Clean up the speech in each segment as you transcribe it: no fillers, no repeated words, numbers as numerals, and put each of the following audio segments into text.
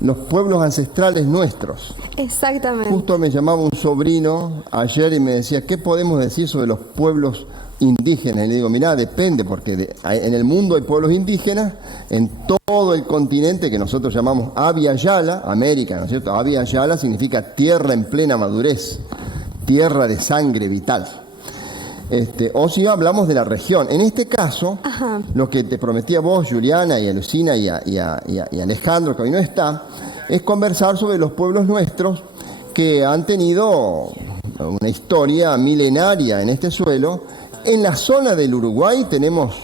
los pueblos ancestrales nuestros. Exactamente. Justo me llamaba un sobrino ayer y me decía, ¿qué podemos decir sobre los pueblos indígenas? Y le digo, mirá, depende, porque en el mundo hay pueblos indígenas, en todo el continente que nosotros llamamos Abya Yala, América, ¿no es cierto? Abya Yala significa tierra en plena madurez, tierra de sangre vital. O si hablamos de la región. En este caso, ajá, lo que te prometí a vos, Juliana, y a Lucina, y a Alejandro, que hoy no está, es conversar sobre los pueblos nuestros que han tenido una historia milenaria en este suelo. En la zona del Uruguay tenemos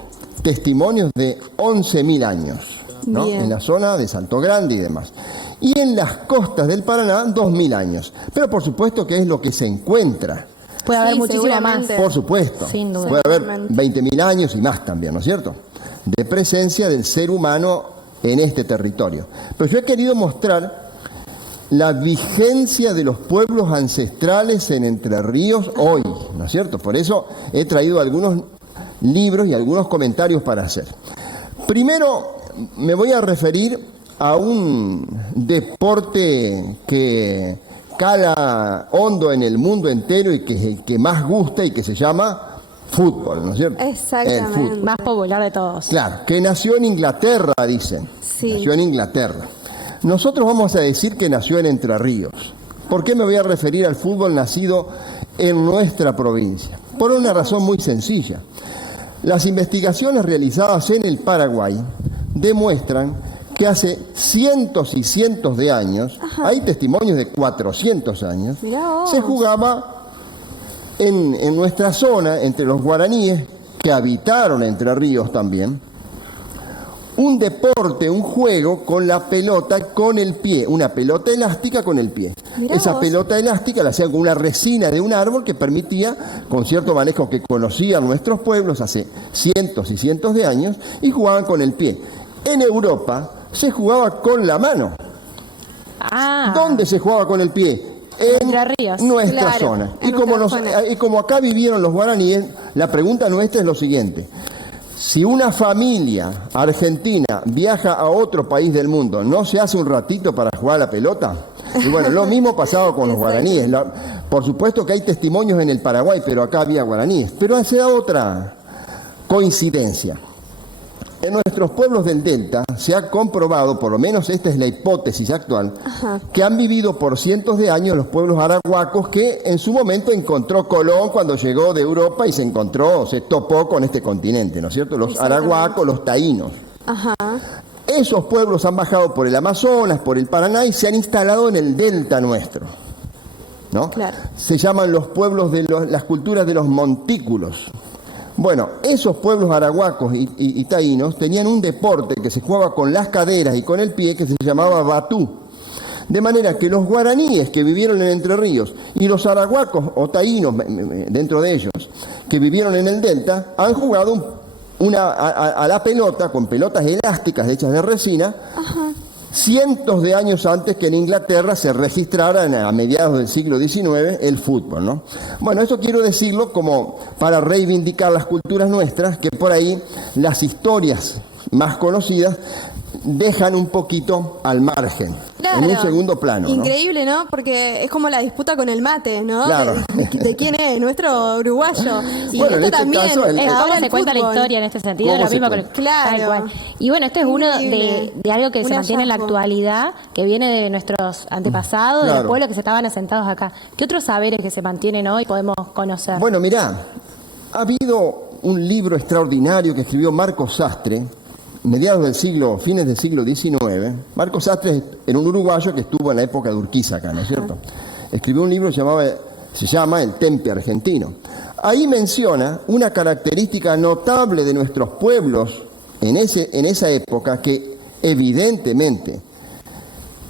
testimonios de 11.000 años, ¿no? En la zona de Salto Grande y demás. Y en las costas del Paraná, 2.000 años. Pero por supuesto que es lo que se encuentra. Puede haber muchísimo más. Por supuesto. Sin duda. Puede haber 20.000 años y más también, ¿no es cierto? De presencia del ser humano en este territorio. Pero yo he querido mostrar la vigencia de los pueblos ancestrales en Entre Ríos hoy, ¿no es cierto? Por eso he traído algunos libros y algunos comentarios para hacer. Primero me voy a referir a un deporte que cala hondo en el mundo entero y que es el que más gusta y que se llama fútbol, ¿no es cierto? Exactamente. El fútbol. Más popular de todos. Claro, que nació en Inglaterra, dicen. Sí. Nació en Inglaterra. Nosotros vamos a decir que nació en Entre Ríos. ¿Por qué me voy a referir al fútbol nacido en nuestra provincia? Por una razón muy sencilla. Las investigaciones realizadas en el Paraguay demuestran que hace cientos y cientos de años, ajá, hay testimonios de 400 años, se jugaba en nuestra zona, entre los guaraníes, que habitaron Entre Ríos también, un deporte, un juego con la pelota con el pie, una pelota elástica con el pie. Esa pelota elástica la hacían con una resina de un árbol que permitía, con cierto manejo que conocían nuestros pueblos hace cientos y cientos de años, y jugaban con el pie. En Europa se jugaba con la mano. ¿Dónde se jugaba con el pie? En nuestra zona. Y como acá vivieron los guaraníes, la pregunta nuestra es lo siguiente. Si una familia argentina viaja a otro país del mundo, ¿no se hace un ratito para jugar a la pelota? Y bueno, lo mismo pasaba con los guaraníes. Por supuesto que hay testimonios en el Paraguay, pero acá había guaraníes. Pero se da otra coincidencia. En nuestros pueblos del Delta se ha comprobado, por lo menos esta es la hipótesis actual, ajá, que han vivido por cientos de años los pueblos arahuacos que en su momento encontró Colón cuando llegó de Europa y se topó con este continente, ¿no es cierto? Los arahuacos, los taínos. Ajá. Esos pueblos han bajado por el Amazonas, por el Paraná y se han instalado en el Delta nuestro, ¿no? Claro. Se llaman los pueblos de las culturas de los montículos. Bueno, esos pueblos arahuacos y taínos tenían un deporte que se jugaba con las caderas y con el pie que se llamaba batú. De manera que los guaraníes que vivieron en Entre Ríos y los arahuacos o taínos, dentro de ellos, que vivieron en el Delta, han jugado a la pelota con pelotas elásticas hechas de resina, ajá, cientos de años antes que en Inglaterra se registrara a mediados del siglo XIX el fútbol, ¿no? Bueno, eso quiero decirlo como para reivindicar las culturas nuestras, que por ahí las historias más conocidas dejan un poquito al margen, claro, en un segundo plano, ¿no? Increíble, ¿no? Porque es como la disputa con el mate, ¿no? Claro. De quién es nuestro uruguayo. Y bueno, esto en este también caso, ahora se cuenta la historia en este sentido, lo mismo con el, claro, tal cual. Y bueno, esto es uno de algo que se mantiene en la actualidad, que viene de nuestros antepasados, claro, de los pueblos que se estaban asentados acá. ¿Qué otros saberes que se mantienen hoy podemos conocer? Bueno, mirá, ha habido un libro extraordinario que escribió Marco Sastre, fines del siglo XIX. Marco Sastre era un uruguayo que estuvo en la época de Urquiza acá, ¿no es cierto? Escribió un libro que se llama El Tempe Argentino. Ahí menciona una característica notable de nuestros pueblos en esa época que evidentemente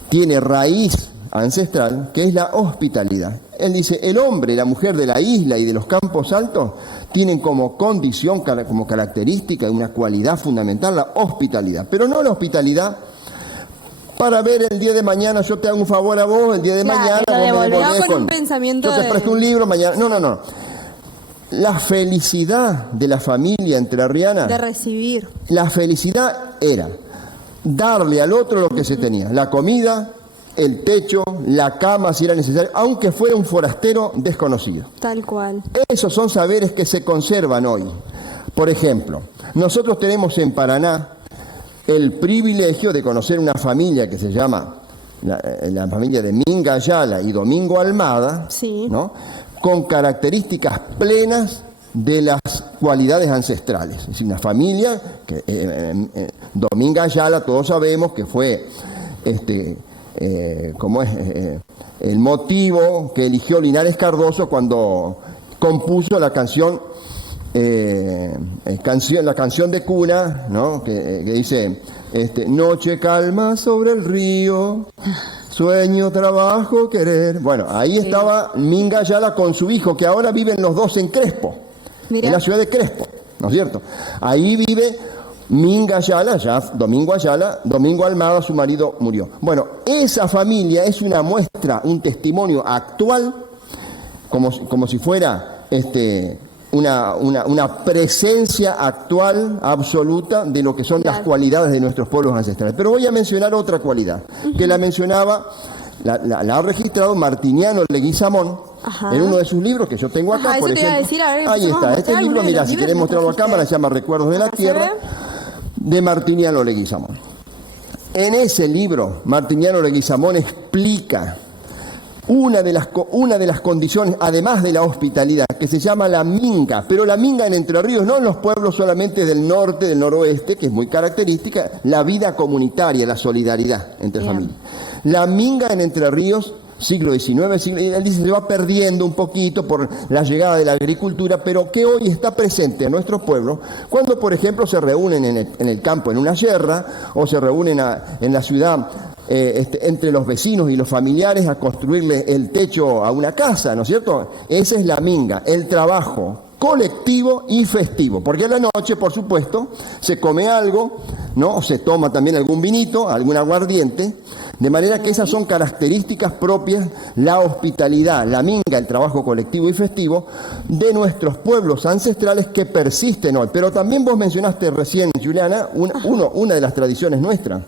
tiene raíz ancestral, que es la hospitalidad. Él dice, el hombre y la mujer de la isla y de los campos altos tienen como condición, como característica, una cualidad fundamental, la hospitalidad. Pero no la hospitalidad para ver el día de mañana, yo te hago un favor a vos, el día de mañana vos me devolvés con un pensamiento yo te presto un libro, mañana... No. La felicidad de la familia entrerriana... De recibir. La felicidad era darle al otro lo que se tenía, la comida, el techo, la cama si era necesario, aunque fuera un forastero desconocido. Tal cual. Esos son saberes que se conservan hoy. Por ejemplo, nosotros tenemos en Paraná el privilegio de conocer una familia que se llama la familia de Minga Ayala y Domingo Almada, sí, ¿no?, con características plenas de las cualidades ancestrales. Es decir, una familia que Domingo Ayala, todos sabemos que fue el motivo que eligió Linares Cardoso cuando compuso la canción de cuna, ¿no?, que dice noche calma sobre el río, sueño, trabajo, querer. Bueno, ahí estaba Minga Ayala con su hijo, que ahora viven los dos en Crespo. Mirá. En la ciudad de Crespo, ¿no es cierto? Ahí vive Minga Ayala, ya Domingo Ayala, Domingo Almada, su marido, murió. Bueno, esa familia es una muestra, un testimonio actual, como si fuera una presencia actual absoluta de lo que son las cualidades de nuestros pueblos ancestrales. Pero voy a mencionar otra cualidad, que la mencionaba, la ha registrado Martiniano Leguizamón, en uno de sus libros que yo tengo acá, por ejemplo. Decir, ver, ahí está, este libro, mira, si querés mostrarlo a cámara, se llama Recuerdos de la Tierra, de Martiniano Leguizamón. En ese libro, Martiniano Leguizamón explica una de las condiciones, además de la hospitalidad, que se llama la minga, pero la minga en Entre Ríos, no en los pueblos solamente del norte, del noroeste, que es muy característica, la vida comunitaria, la solidaridad entre familias. La minga en Entre Ríos, siglo XIX, él dice, se va perdiendo un poquito por la llegada de la agricultura, pero que hoy está presente en nuestros pueblos, cuando, por ejemplo, se reúnen en el campo en una yerra, o se reúnen en la ciudad entre los vecinos y los familiares a construirle el techo a una casa, ¿no es cierto? Esa es la minga, el trabajo colectivo y festivo, porque a la noche, por supuesto, se come algo, ¿no? Se toma también algún vinito, algún aguardiente, de manera que esas son características propias, la hospitalidad, la minga, el trabajo colectivo y festivo de nuestros pueblos ancestrales que persisten hoy. Pero también vos mencionaste recién, Juliana, una de las tradiciones nuestras,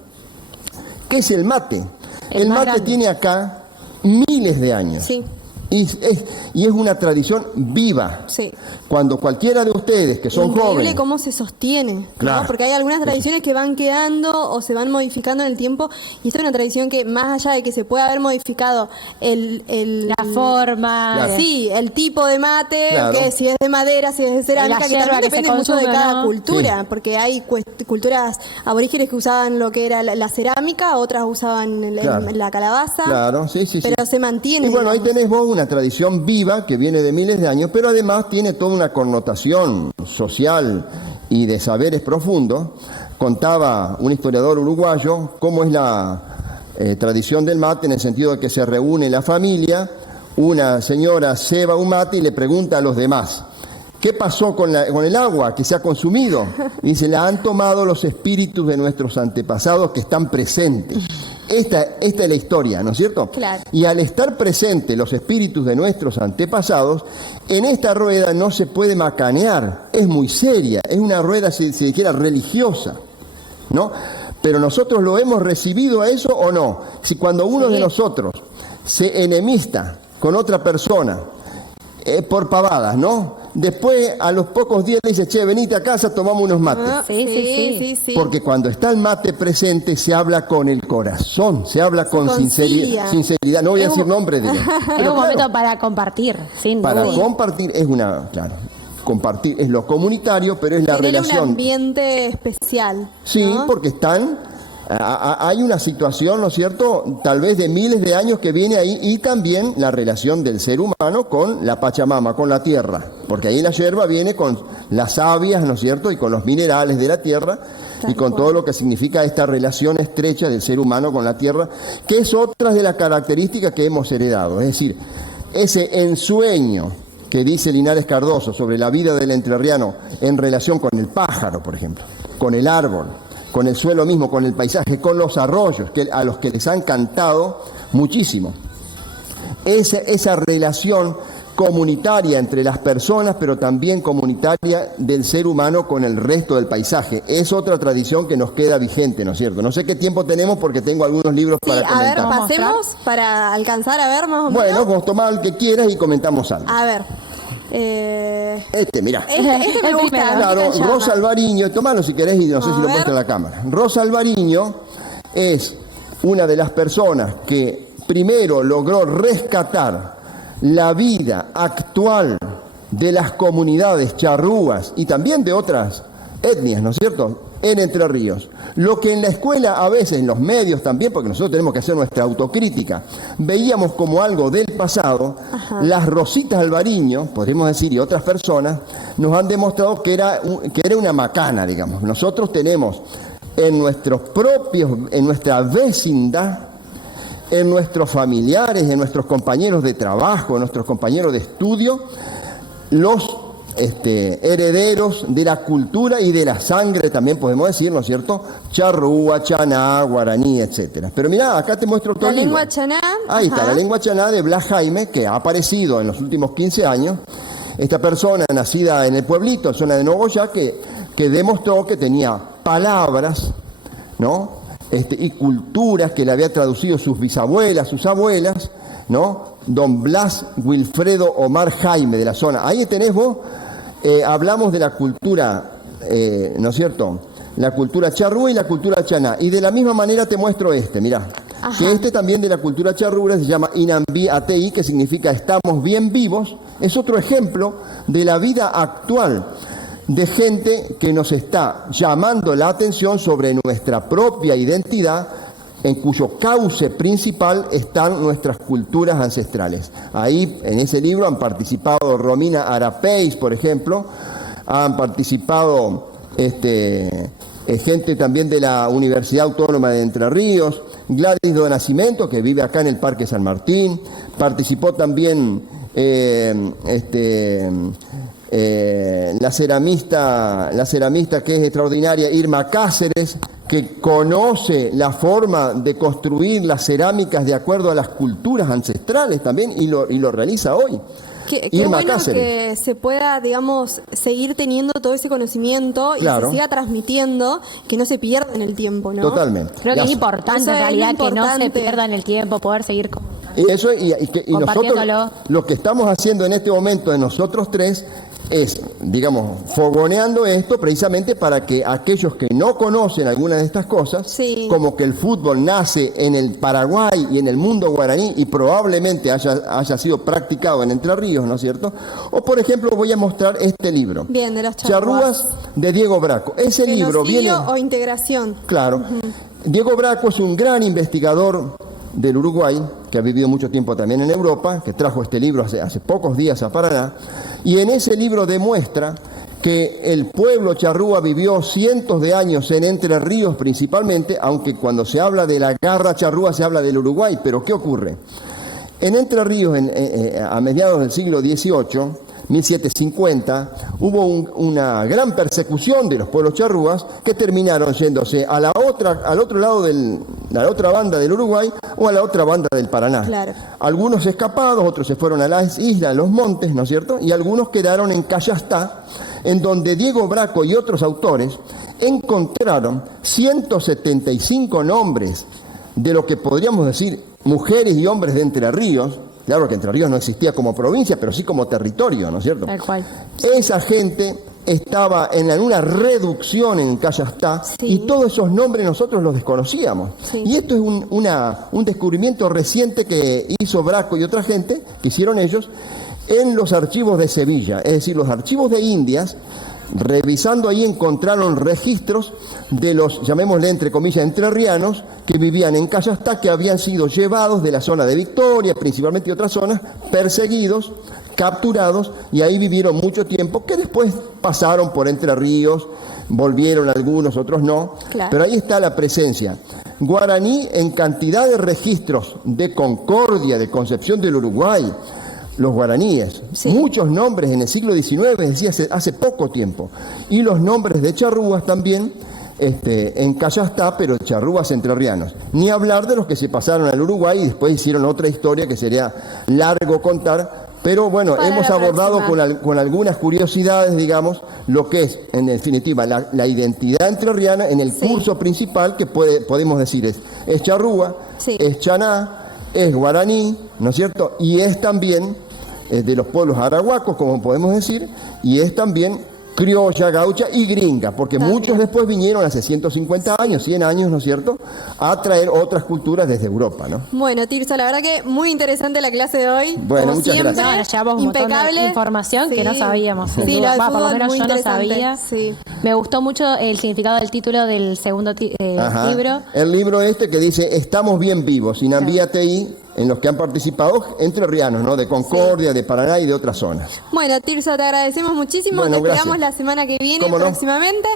que es el mate. El mate tiene acá miles de años. Sí. Y es una tradición viva. Sí. Cuando cualquiera de ustedes que son Increíble jóvenes... cómo se sostiene, claro, ¿no? Porque hay algunas tradiciones que van quedando o se van modificando en el tiempo, y esta es una tradición que, más allá de que se pueda haber modificado la forma, claro, sí, el tipo de mate, claro, que si es de madera, si es de cerámica, que también depende mucho de cada cultura, sí, porque hay culturas aborígenes que usaban lo que era la cerámica, otras usaban claro, la calabaza, claro, sí, pero se mantiene. Y bueno, digamos, ahí tenés vos una tradición viva que viene de miles de años, pero además tiene toda una connotación social y de saberes profundos. Contaba un historiador uruguayo cómo es la tradición del mate, en el sentido de que se reúne la familia, una señora ceba un mate y le pregunta a los demás: ¿qué pasó con el agua que se ha consumido? Y dice: la han tomado los espíritus de nuestros antepasados que están presentes. Esta es la historia, ¿no es cierto? Claro. Y al estar presentes los espíritus de nuestros antepasados, en esta rueda no se puede macanear, es muy seria, es una rueda, si dijera, religiosa, ¿no? Pero nosotros lo hemos recibido a eso o no. Si cuando uno de nosotros se enemista con otra persona por pavadas, ¿no? Después, a los pocos días le dice: che, venite a casa, tomamos unos mates. Sí. Porque cuando está el mate presente, se habla con el corazón, se habla con sinceridad. No voy a decir nombre de él. Es un momento para compartir, sin duda. Para compartir es compartir es lo comunitario, pero es la relación. Un ambiente especial. Sí, ¿no? Porque hay una situación, ¿no es cierto?, tal vez de miles de años que viene ahí, y también la relación del ser humano con la Pachamama, con la tierra, porque ahí la yerba viene con las sabias, ¿no es cierto?, y con los minerales de la tierra, y con todo lo que significa esta relación estrecha del ser humano con la tierra, que es otra de las características que hemos heredado. Es decir, ese ensueño que dice Linares Cardoso sobre la vida del entrerriano en relación con el pájaro, por ejemplo, con el árbol, con el suelo mismo, con el paisaje, con los arroyos, a los que les han cantado muchísimo. Esa relación comunitaria entre las personas, pero también comunitaria del ser humano con el resto del paisaje. Es otra tradición que nos queda vigente, ¿no es cierto? No sé qué tiempo tenemos porque tengo algunos libros para comentar. A ver, pasemos para alcanzar a ver más o menos. Bueno, vos tomá el que quieras y comentamos algo. A ver. Mirá. Este me gusta. Claro, Rosa Alvariño, tomalo si querés y no sé si lo muestra en la cámara. Rosa Alvariño es una de las personas que primero logró rescatar la vida actual de las comunidades charrúas y también de otras etnias, ¿no es cierto?, en Entre Ríos. Lo que en la escuela, a veces en los medios también, porque nosotros tenemos que hacer nuestra autocrítica, veíamos como algo del pasado. Ajá. Las Rositas Alvariño, podríamos decir, y otras personas, nos han demostrado que era una macana, digamos. Nosotros tenemos en nuestros propios, en nuestra vecindad, en nuestros familiares, en nuestros compañeros de trabajo, en nuestros compañeros de estudio, los herederos de la cultura y de la sangre, también podemos decir, ¿no es cierto?, charrúa, chaná, guaraní, etcétera. Pero mirá, acá te muestro otro libro. La lengua chaná. Ahí está, la lengua chaná de Blas Jaime, que ha aparecido en los últimos 15 años. Esta persona, nacida en el pueblito, zona de Nogoyá, que demostró que tenía palabras, ¿no?, y culturas que le había traducido sus bisabuelas, sus abuelas, ¿no? Don Blas Wilfredo Omar Jaime, de la zona. Ahí tenés vos. Hablamos de la cultura, ¿no es cierto?, la cultura charrúa y la cultura chaná. Y de la misma manera te muestro mirá. Ajá. Que también de la cultura charrúa se llama Inambi Atei, que significa estamos bien vivos. Es otro ejemplo de la vida actual de gente que nos está llamando la atención sobre nuestra propia identidad, en cuyo cauce principal están nuestras culturas ancestrales. Ahí, en ese libro, han participado Romina Arapeis, por ejemplo, han participado gente también de la Universidad Autónoma de Entre Ríos, Gladys do Nascimento, que vive acá en el Parque San Martín, participó también la ceramista que es extraordinaria, Irma Cáceres, que conoce la forma de construir las cerámicas de acuerdo a las culturas ancestrales también y lo realiza hoy. Qué bueno Cáceres. Que se pueda, digamos, seguir teniendo todo ese conocimiento y se siga transmitiendo, que no se pierda en el tiempo, ¿no? Totalmente. Creo que es importante en realidad que no se pierda en el tiempo, poder seguir y nosotros lo que estamos haciendo en este momento de nosotros tres es, digamos, fogoneando esto precisamente para que aquellos que no conocen alguna de estas cosas, como que el fútbol nace en el Paraguay y en el mundo guaraní y probablemente haya sido practicado en Entre Ríos, ¿no es cierto? O, por ejemplo, voy a mostrar este libro. Bien, de los Charrúas de Diego Braco. Ese libro viene... o integración. Claro. Diego Braco es un gran investigador del Uruguay, que ha vivido mucho tiempo también en Europa, que trajo este libro hace pocos días a Paraná, y en ese libro demuestra que el pueblo charrúa vivió cientos de años en Entre Ríos principalmente, aunque cuando se habla de la garra charrúa se habla del Uruguay. Pero ¿qué ocurre? En Entre Ríos, a mediados del siglo XVIII, 1750, hubo una gran persecución de los pueblos charrúas que terminaron yéndose al otro lado a la otra banda del Uruguay o a la otra banda del Paraná. Claro. Algunos escapados, otros se fueron a las islas, a los montes, ¿no es cierto? Y algunos quedaron en Callastá, en donde Diego Braco y otros autores encontraron 175 nombres de lo que podríamos decir mujeres y hombres de Entre Ríos. Claro que Entre Ríos no existía como provincia, pero sí como territorio, ¿no es cierto? Tal cual. Esa gente estaba en una reducción en Callastá y todos esos nombres nosotros los desconocíamos. Sí. Y esto es un descubrimiento reciente que hizo Braco y otra gente, que hicieron ellos, en los archivos de Sevilla. Es decir, los archivos de Indias, revisando ahí encontraron registros de los, llamémosle entre comillas, entrerrianos que vivían en Callastá, que habían sido llevados de la zona de Victoria, principalmente de otras zonas, perseguidos, capturados, y ahí vivieron mucho tiempo, que después pasaron por Entre Ríos, volvieron algunos, otros no, claro. Pero ahí está la presencia. Guaraní en cantidad de registros de Concordia, de Concepción del Uruguay, los guaraníes, muchos nombres en el siglo XIX, es decir, hace poco tiempo, y los nombres de charrúas también, en Callastá, pero charrúas entrerrianos. Ni hablar de los que se pasaron al Uruguay y después hicieron otra historia que sería largo contar, Pero bueno, Para hemos la abordado próxima. con algunas curiosidades, digamos, lo que es, en definitiva, la identidad entrerriana en el Sí. curso principal, que podemos decir es charrúa, Sí. es chaná, es guaraní, ¿no es cierto? Y es también de los pueblos arahuacos, como podemos decir, y es también criolla, gaucha y gringa, porque También. muchos después vinieron hace 150 años, 100 años, ¿no es cierto?, a traer otras culturas desde Europa, ¿no? Bueno, Tirso, la verdad que muy interesante la clase de hoy. Bueno, como muchas siempre, gracias. No, nos llevamos un montón de información que no sabíamos. sin Sí, duda. lo del Va, por lo fútbol, menos muy yo no interesante. sabía. Sí. Me gustó mucho el significado del título del segundo Ajá. libro. El libro este que dice Estamos bien vivos, Inambía TI, en los que han participado entrerrianos, ¿no? De Concordia, de Paraná y de otras zonas. Bueno, Tirso, te agradecemos muchísimo. Bueno, te esperamos gracias. la semana que viene ¿Cómo no? próximamente.